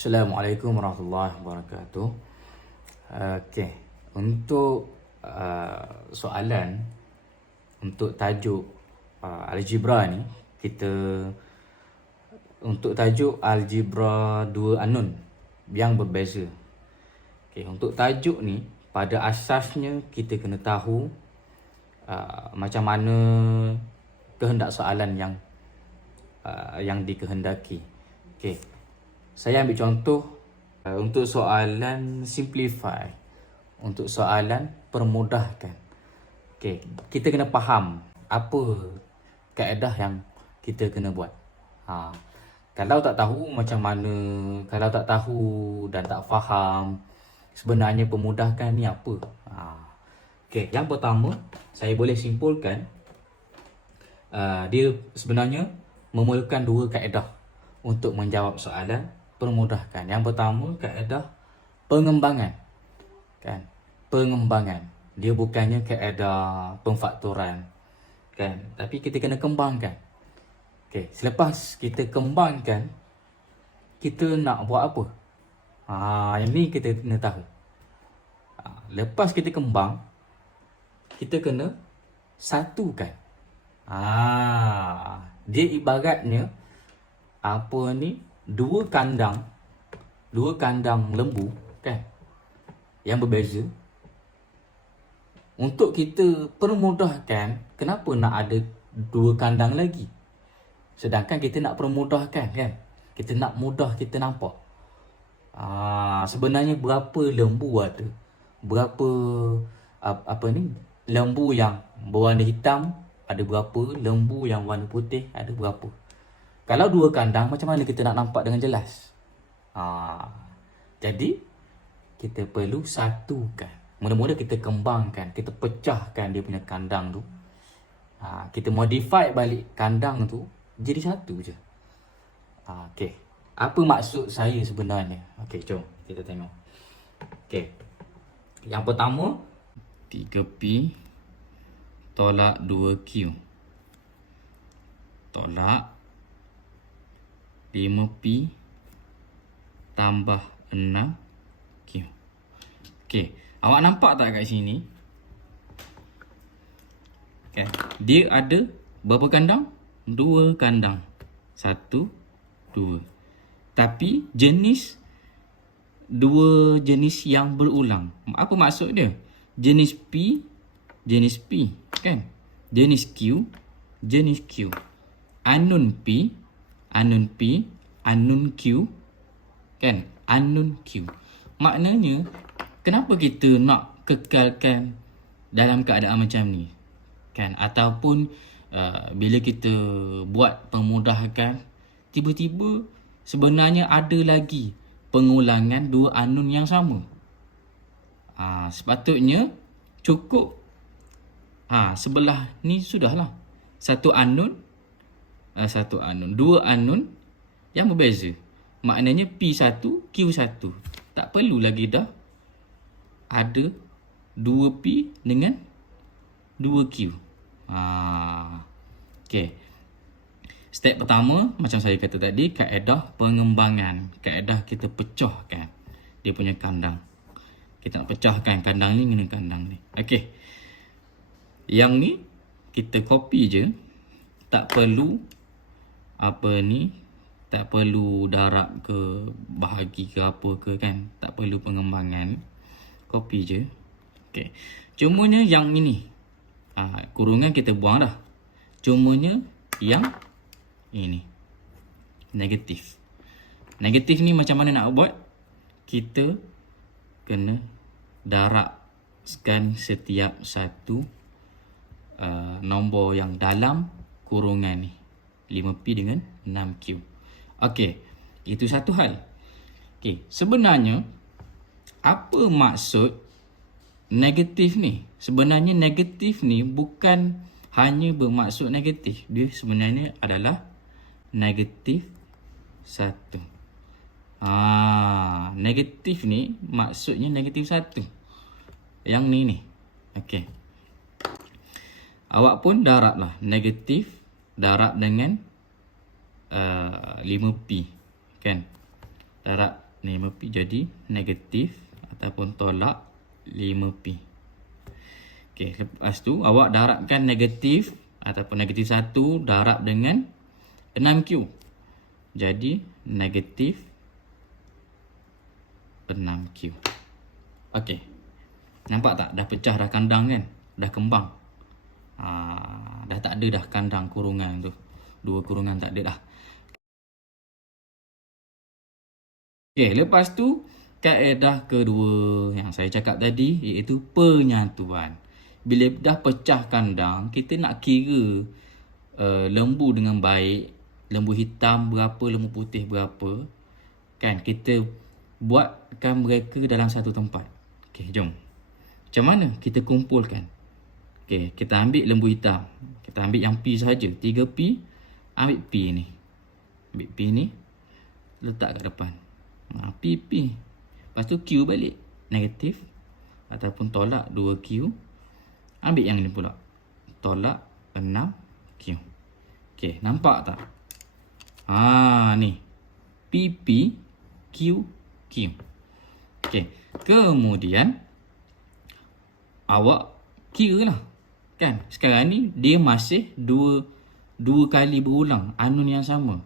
Assalamualaikum warahmatullahi wabarakatuh. Okey, untuk soalan untuk tajuk algebra ni, kita untuk tajuk algebra dua unknown yang berbeza. Okey, untuk tajuk ni pada asasnya kita kena tahu macam mana kehendak soalan yang dikehendaki. Okey. Saya ambil contoh untuk soalan simplify, untuk soalan permudahkan. Okey, kita kena faham apa kaedah yang kita kena buat. Kalau tak tahu macam mana, kalau tak tahu dan tak faham sebenarnya permudahkan ni apa. Okey, yang pertama saya boleh simpulkan dia sebenarnya memerlukan dua kaedah untuk menjawab soalan permudahkan. Yang pertama, kaedah pengembangan. Kan? Pengembangan. Dia bukannya kaedah pemfaktoran. Kan? Tapi kita kena kembangkan. Okey, selepas kita kembangkan, kita nak buat apa? Yang ni kita kena tahu. Lepas kita kembang, kita kena satukan. Dia ibaratnya apa ni, dua kandang lembu kan yang berbeza. Untuk kita permudahkan, kenapa nak ada dua kandang lagi? Sedangkan kita nak permudahkan kan, kita nak mudah kita nampak. Sebenarnya berapa lembu ada, berapa lembu yang berwarna hitam ada berapa, lembu yang warna putih ada berapa. Kalau dua kandang, macam mana kita nak nampak dengan jelas? Jadi, kita perlu satukan. Mula-mula kita kembangkan, kita pecahkan dia punya kandang tu. Kita modify balik kandang tu, jadi satu je. Okey. Apa maksud saya sebenarnya? Okey, jom kita tengok. Okey. Yang pertama, 3P tolak 2Q. Tolak 5P tambah 6Q. Okey, awak nampak tak kat sini? Okay. Dia ada berapa kandang? Dua kandang. 1, 2. Tapi dua jenis yang berulang. Apa maksud dia? Jenis P kan? Jenis Q. Unknown P, unknown Q kan? Unknown Q. Maknanya kenapa kita nak kekalkan dalam keadaan macam ni kan? Ataupun bila kita buat pemudahkan, tiba-tiba sebenarnya ada lagi pengulangan dua unknown yang sama. Sepatutnya cukup sebelah ni sudahlah. Satu unknown, dua unknown yang berbeza. Maknanya P1, Q1. Tak perlu lagi dah ada 2P dengan 2Q. Okey. Step pertama, macam saya kata tadi, kaedah pengembangan. Kaedah kita pecahkan dia punya kandang. Kita nak pecahkan kandang ni dengan kandang ni. Okey. Yang ni kita copy je. Tak perlu tak perlu darab ke bahagi ke apa ke kan. Tak perlu pengembangan. Copy je. Okey. Cumanya yang ini. Kurungan kita buang dah. Cumanya yang ini. Negatif. Negatif ni macam mana nak buat? Kita kena darabkan setiap satu nombor yang dalam kurungan ni. 5P dengan 6Q. Okey, itu satu hal. Okey, sebenarnya apa maksud negatif ni? Sebenarnya negatif ni bukan hanya bermaksud negatif. Dia sebenarnya adalah negatif 1. Negatif ni maksudnya negatif 1. Yang ni. Okey. Awak pun darab lah. Negatif darab dengan 5P kan. Darab 5P jadi negatif ataupun tolak 5P. Okey, lepas tu awak darabkan negatif ataupun negatif 1 darab dengan 6Q. Jadi negatif 6Q. Okey. Nampak tak? Dah pecah dah kandang kan? Dah kembang. Dah tak ada dah kandang kurungan tu. Dua kurungan tak ada dah. Okey, lepas tu kaedah kedua yang saya cakap tadi iaitu penyatuan. Bila dah pecah kandang, kita nak kira lembu dengan baik, lembu hitam berapa, lembu putih berapa. Kan kita buatkan mereka dalam satu tempat. Okey, jom. Macam mana kita kumpulkan? Okey, kita ambil lembu hitam. Kita ambil yang P saja, 3P. Ambil P ni. Ambil P ni, letak kat depan. P. Lepas tu Q balik. Negatif ataupun tolak 2Q. Ambil yang ni pula. Tolak 6Q. Okey, nampak tak? Ni. PP, Q. Okey, kemudian awak kira lah. Kan? Sekarang ni dia masih dua kali berulang anun yang sama.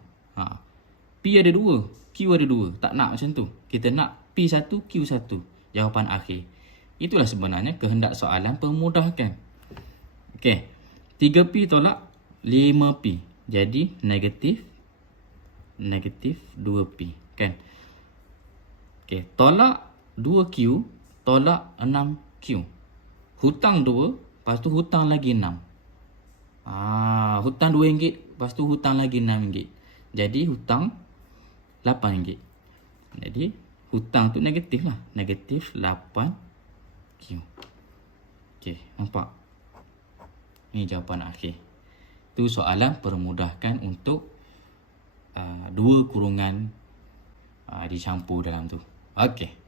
P ada 2, Q ada 2. Tak nak macam tu. Kita nak P1, Q1. Jawapan akhir. Itulah sebenarnya kehendak soalan pemudahkan. Okey. 3P tolak 5P. Jadi negatif 2P. Kan? Okey. Tolak 2Q. Tolak 6Q. Hutang 2. Lepas tu hutang lagi 6. Hutang RM2. Lepas tu hutang lagi RM6. Jadi hutang RM8. Jadi hutang tu negatif lah. Negatif 8Q. Okey, nampak? Ini jawapan akhir. Itu soalan permudahkan untuk dua kurungan dicampur dalam tu. Okey.